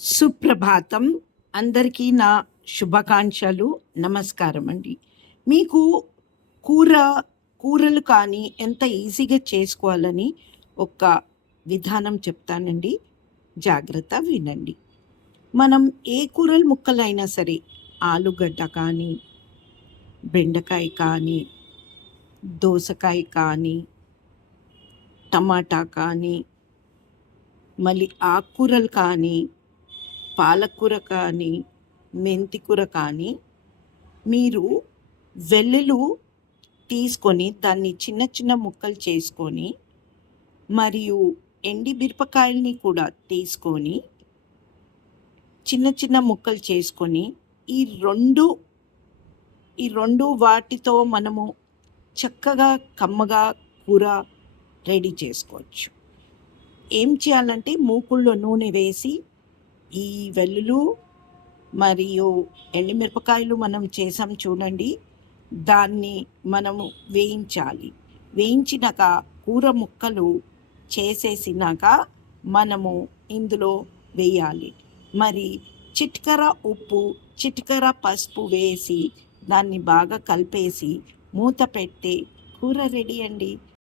సుప్రభాతం. అందరికీ నా శుభాకాంక్షలు, నమస్కారం అండి. మీకు కూర కూరలు కానీ ఎంత ఈజీగా చేసుకోవాలని ఒక విధానం చెప్తానండి. జాగ్రత్త వినండి. మనం ఏ కూరలు ముక్కలైనా సరే, ఆలుగడ్డ కానీ, బెండకాయ కానీ, దోసకాయ కానీ, టమాటా కానీ, మళ్ళీ ఆకుకూరలు కానీ, పాలకూర కానీ, మెంతి కూర కానీ, మీరు వెల్లుల్లి తీసుకొని దాన్ని చిన్న చిన్న ముక్కలు చేసుకొని, మరియు ఎండి మిరపకాయల్ని కూడా తీసుకొని చిన్న చిన్న ముక్కలు చేసుకొని, ఈ రెండు వాటితో మనము చక్కగా కమ్మగా కూర రెడీ చేసుకోవచ్చు. ఏం చేయాలంటే మూకుల్లో నూనె వేసి ఈ వెల్లుల్లి మరియు ఎండుమిరపకాయలు మనం చేసాం చూడండి, దాన్ని మనము వేయించాలి. వేయించినాక కూర ముక్కలు చేసేసినాక మనము ఇందులో వేయాలి. మరి చిటికెర ఉప్పు, చిటికెర పసుపు వేసి దాన్ని బాగా కలిపేసి మూత పెడితే కూర రెడీ అండి.